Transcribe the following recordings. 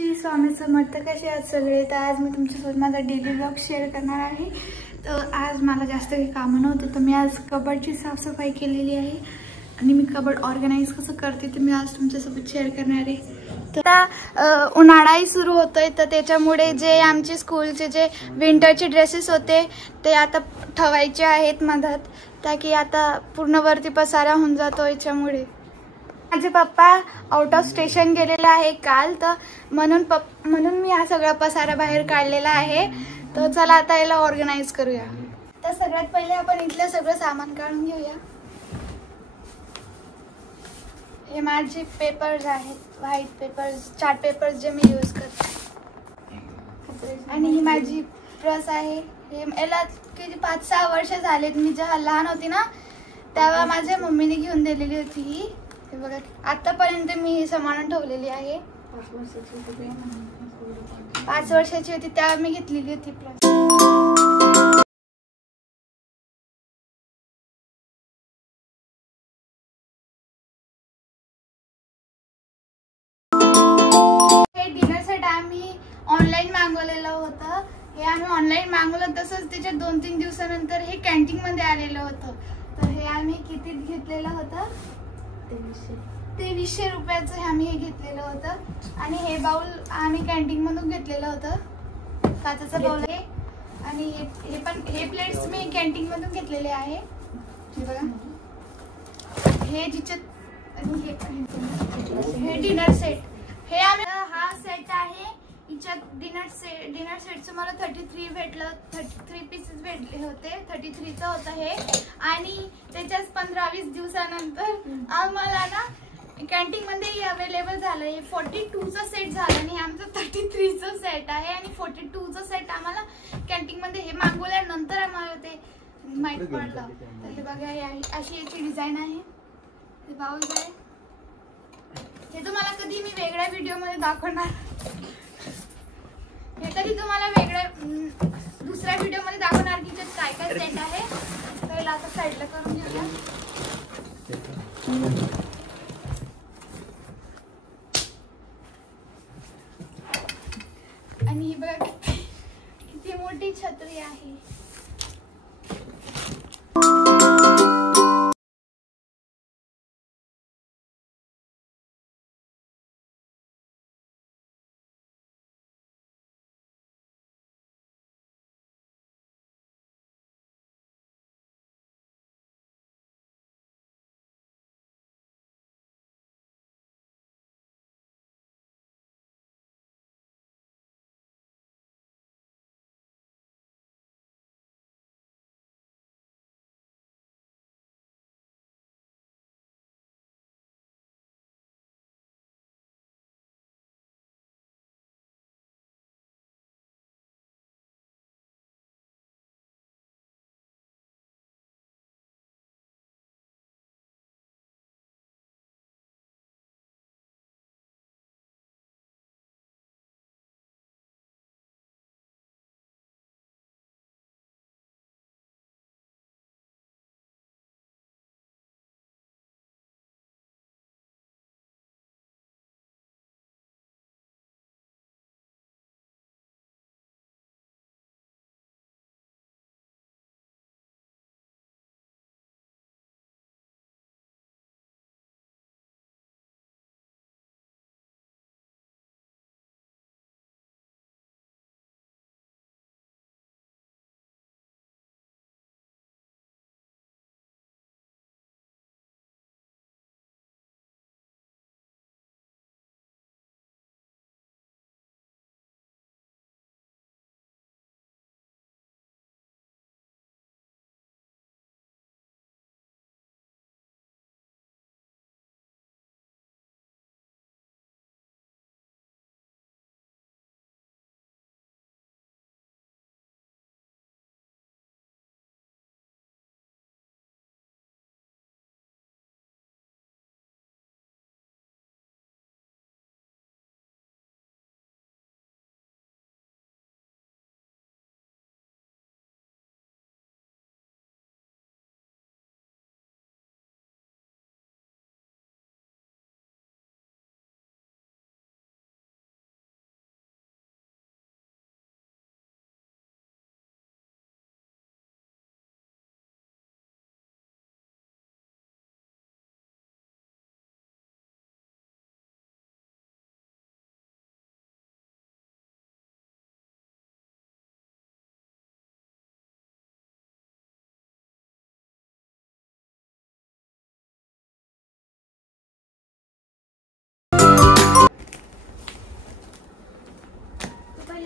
श्री स्वामी समर्थ. कसे आहात सगळे? तर आज मी तुमच्यासोबत माझा डेली ब्लॉग शेअर करणार आहे. तर आज मला जास्त काही कामं नव्हते, तर मी आज कबडची साफसफाई केलेली आहे आणि मी कबड ऑर्गनाइज कसं करते ते मी आज तुमच्यासोबत शेअर करणार आहे. तर आता उन्हाळाही सुरू होतोय, तर त्याच्यामुळे जे आमचे स्कूलचे जे विंटरचे ड्रेसेस होते ते आता ठेवायचे आहेत मधात, ताकी आता पूर्ण वरती पसारा होऊन जातो याच्यामुळे. माझे पप्पा आउट ऑफ स्टेशन गेलेला आहे काल, तर म्हणून मी हा सगळा पसारा बाहेर काढलेला आहे. तर चला आता याला ऑर्गनाइज करूया. तर सगळ्यात पहिले आपण इथलं सगळं सामान काढून घेऊया. हे माझे पेपर्स आहेत, व्हाईट पेपर्स, चार्ट पेपर्स जे मी यूज करते. आणि ही माझी प्रेस आहे. हे याला किती 5-6 वर्ष झालेत. मी जेव्हा लहान होती ना तेव्हा माझ्या मम्मीने घेऊन दिलेली होती ही. हे बघा, आतापर्यंत मी ही सांभाळून ठेवलेली आहे. 5 वर्षाची होती तेव्हा मी घेतलेली होती प्रेस. हे डिनर सेट आम्ही ऑनलाईन मागवलेलं होतं. हे आम्ही ऑनलाईन मागवलं, तसंच त्याच्या 2-3 दिवसानंतर हे कॅन्टीन मध्ये आलेलं होतं. तर हे आम्ही कितीत घेतलेलं होतं? 2300 रुपयाचं हे आम्ही हे घेतलेलं होतं. आणि हे बाउल आम्ही कॅन्टीन मधून घेतलेलं होतं, काचेचं बाउल आहे. आणि हे प्लेट्स मी कॅन्टीन मधून घेतलेले आहे. हे बघा, हे जिच्यात हे डिनर सेट, हे आम्ही हा सेट आहे. हिच्यात डिनर सेटचं मला 33 भेटलं. 33 पीसेस भेटले होते. 33चं होतं हे. आणि त्याच्याच 15-20 दिवसानंतर आम्हाला ना कॅन्टीन मध्ये अवेलेबल झालं. हे 42चं सेट झालं आणि आमचं 33चं सेट आहे. आणि 42चं सेट आम्हाला कॅन्टीन मध्ये हे मागवल्यानंतर आम्हाला ते माहित पडलं. तर हे बघा, हे अशी याची डिझाईन आहे. हे बाउल आहे. हे तुम्हाला कधी मी वेगळ्या व्हिडिओ मध्ये दाखवणार. हे तरी तुम्हाला वेगळ्या दुसऱ्या व्हिडिओ मध्ये दाखवणार की त्यात काय काय सेट आहे. तर आता साईडला करून घेऊया. आणि ही बघा किती मोठी छत्री आहे.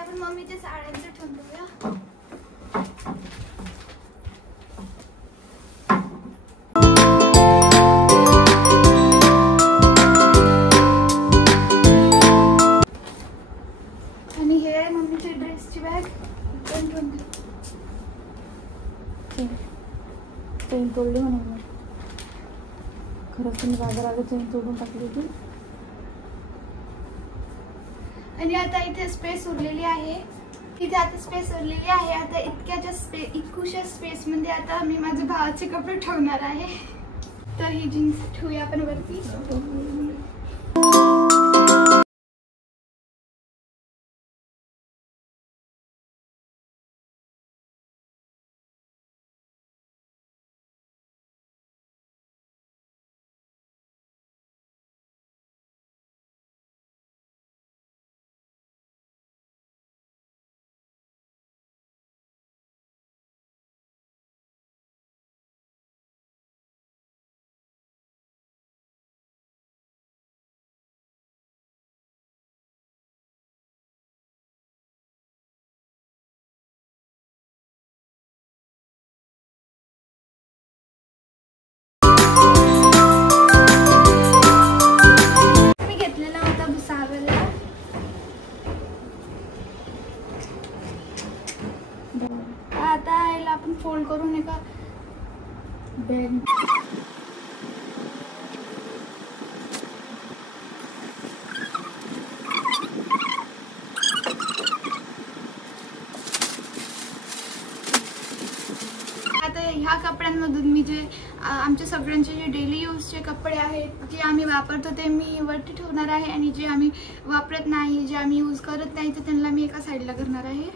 आपण मम्मीच्या साड्यांचं ठेवून देऊया. आणि हे आहे मम्मीची ड्रेसची बॅग. पण ठेवून देऊ. चेन तोडली म्हणून मी. खरंच तुम्ही बाजाराला चेन तोडून टाकली होती. आणि आता इथे स्पेस उरलेली आहे. इथे आता स्पेस उरलेली आहे. आता इतकुशा स्पेस मध्ये आता मी माझ्या भावाचे कपडे ठेवणार आहे. तर ही जीन्स ठेवूया आपण वरती. आता याला आपण फोल्ड करून एका बॅग आता ह्या कपड्यांमधून मी जे आमच्या सगळ्यांचे जे डेली यूजचे कपडे आहेत जे आम्ही वापरतो ते मी वरती ठेवणार आहे आणि जे आम्ही वापरत नाही जे आम्ही यूज करत नाही तर त्यांना मी एका साईडला करणार आहे.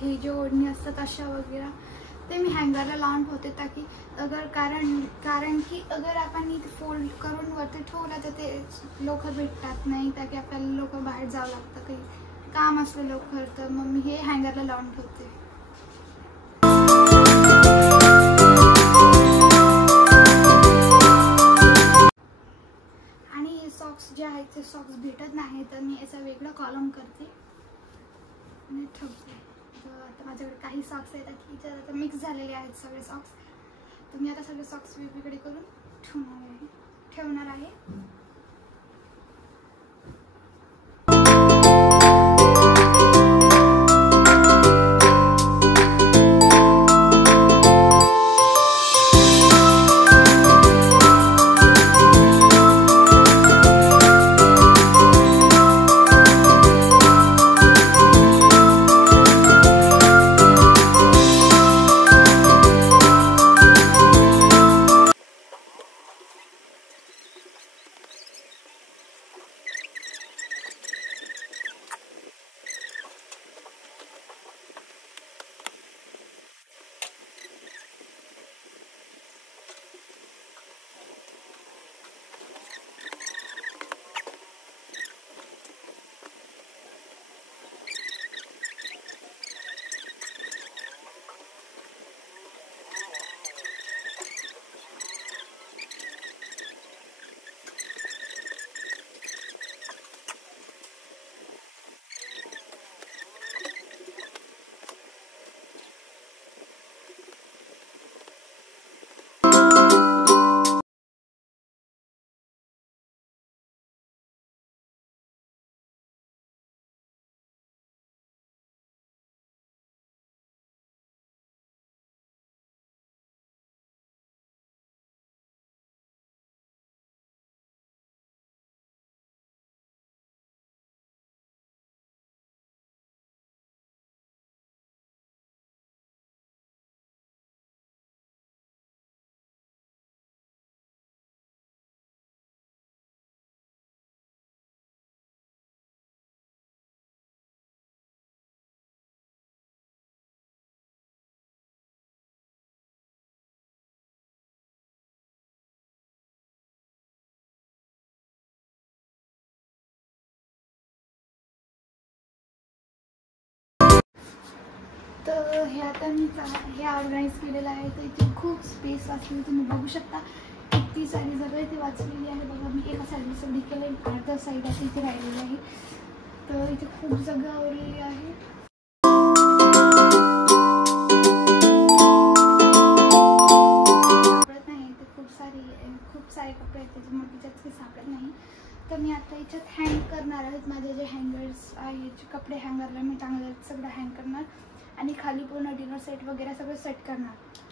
हे जे ओढणी असतात अशा वगैरे ते मी हँगरला लावून ठेवते ताकी अगर कारण की अगर आपण इथे फोल्ड करून वरती ठेवलं तर ते लवकर भेटतात नाही ताकी आपल्याला लवकर बाहेर जावं लागतं काही काम असलं लवकर तर मग मी हे हँगरला लावून ठेवते. आणि सॉक्स जे आहेत ते सॉक्स भेटत नाही तर मी याचा वेगळा कॉलम करते आणि ठेवते. तर आता माझ्याकडे काही सॉक्स आहेत की आता मिक्स झालेले आहेत सगळे सॉक्स. तर मी आता सगळे सॉक्स वेगवेगळे करून ठेवणार आहे. तर हे आता मी हे ऑर्गनाईज केलेलं आहे. तर इथे खूप स्पेस वाचली, तुम्ही बघू शकता किती सारी जागा इथे वाचलेली आहे. बघा मी एका साईडला सगळी केलं, अर्धा साईड आता इथे राहिलेली आहे. तर इथे खूप जागा आवडलेली आहे. सापडत नाही इथे खूप सारे कपडे आहेत त्याच्यामुळे तिच्यात काही सापडत नाही. तर मी आता याच्यात हँग करणार आहेत. माझे जे हँगर्स आहेत, कपडे हँगरला मी चांगलं सगळं हँग करणार आणि खाली पूर्ण डिनर सेट वगैरे सगळं सेट करणार.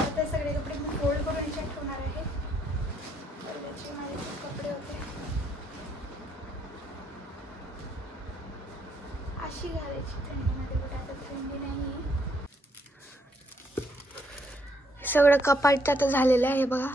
आता सगळे कपडे मी फोल्ड करून याच्यात ठेवणार आहे. त्याचे माझे कपडे होते अशी घालायची थंडीमध्ये, बट आता थंडी नाही. सगळं कपाट आता झालेलं आहे बघा.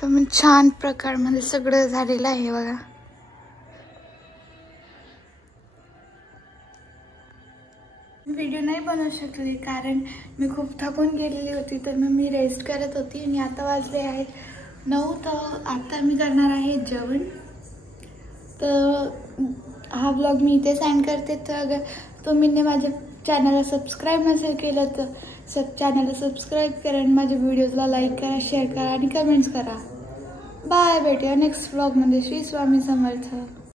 तर मग छान प्रकारमध्ये सगळं झालेलं आहे बघा. व्हिडिओ नाही बनवू शकले कारण मी खूप थकून गेलेली होती. तर मग मी रेस्ट करत होती आणि आता वाजले आहेत 9. तर आता मी करणार आहे जेवण. तर हा ब्लॉग मी इथे सेंड करते. तर अगर तुम्ही माझ्या चॅनलला सबस्क्राईब नसेल केलं तर चॅनलला सबस्क्राईब करा आणि माझ्या व्हिडिओजला लाईक करा, शेअर करा आणि कमेंट्स करा. बाय, भेटूया नेक्स्ट ब्लॉगमध्ये. श्री स्वामी समर्थ.